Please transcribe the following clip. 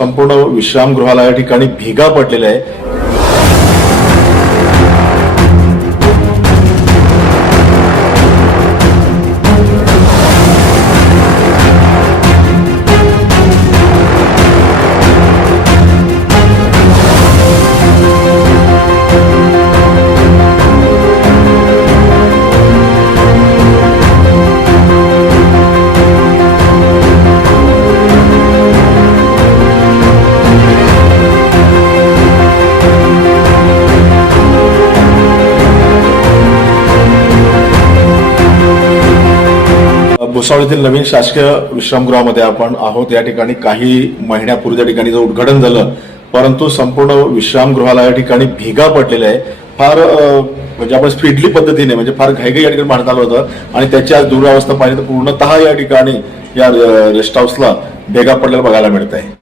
संपूर्ण विश्रामगृहाला या ठिकाणी भेगा पडलेला आहे। भुसावळीतील नवीन शासकीय विश्रामगृहामध्ये आपण आहोत। या ठिकाणी काही महिन्यापूर्वी त्या ठिकाणी उद्घाटन झालं, परंतु संपूर्ण विश्रामगृहाला या ठिकाणी भेगा पडलेल्या आहे। फार म्हणजे आपण स्पीडली पद्धतीने म्हणजे फार घाईघाई या ठिकाणी बांधण्यात आलं होतं आणि त्याची आज दुरावस्था पाहिली तर पूर्णतः या ठिकाणी या रेस्ट हाऊसला भेगा पडलेल्या बघायला मिळत आहे।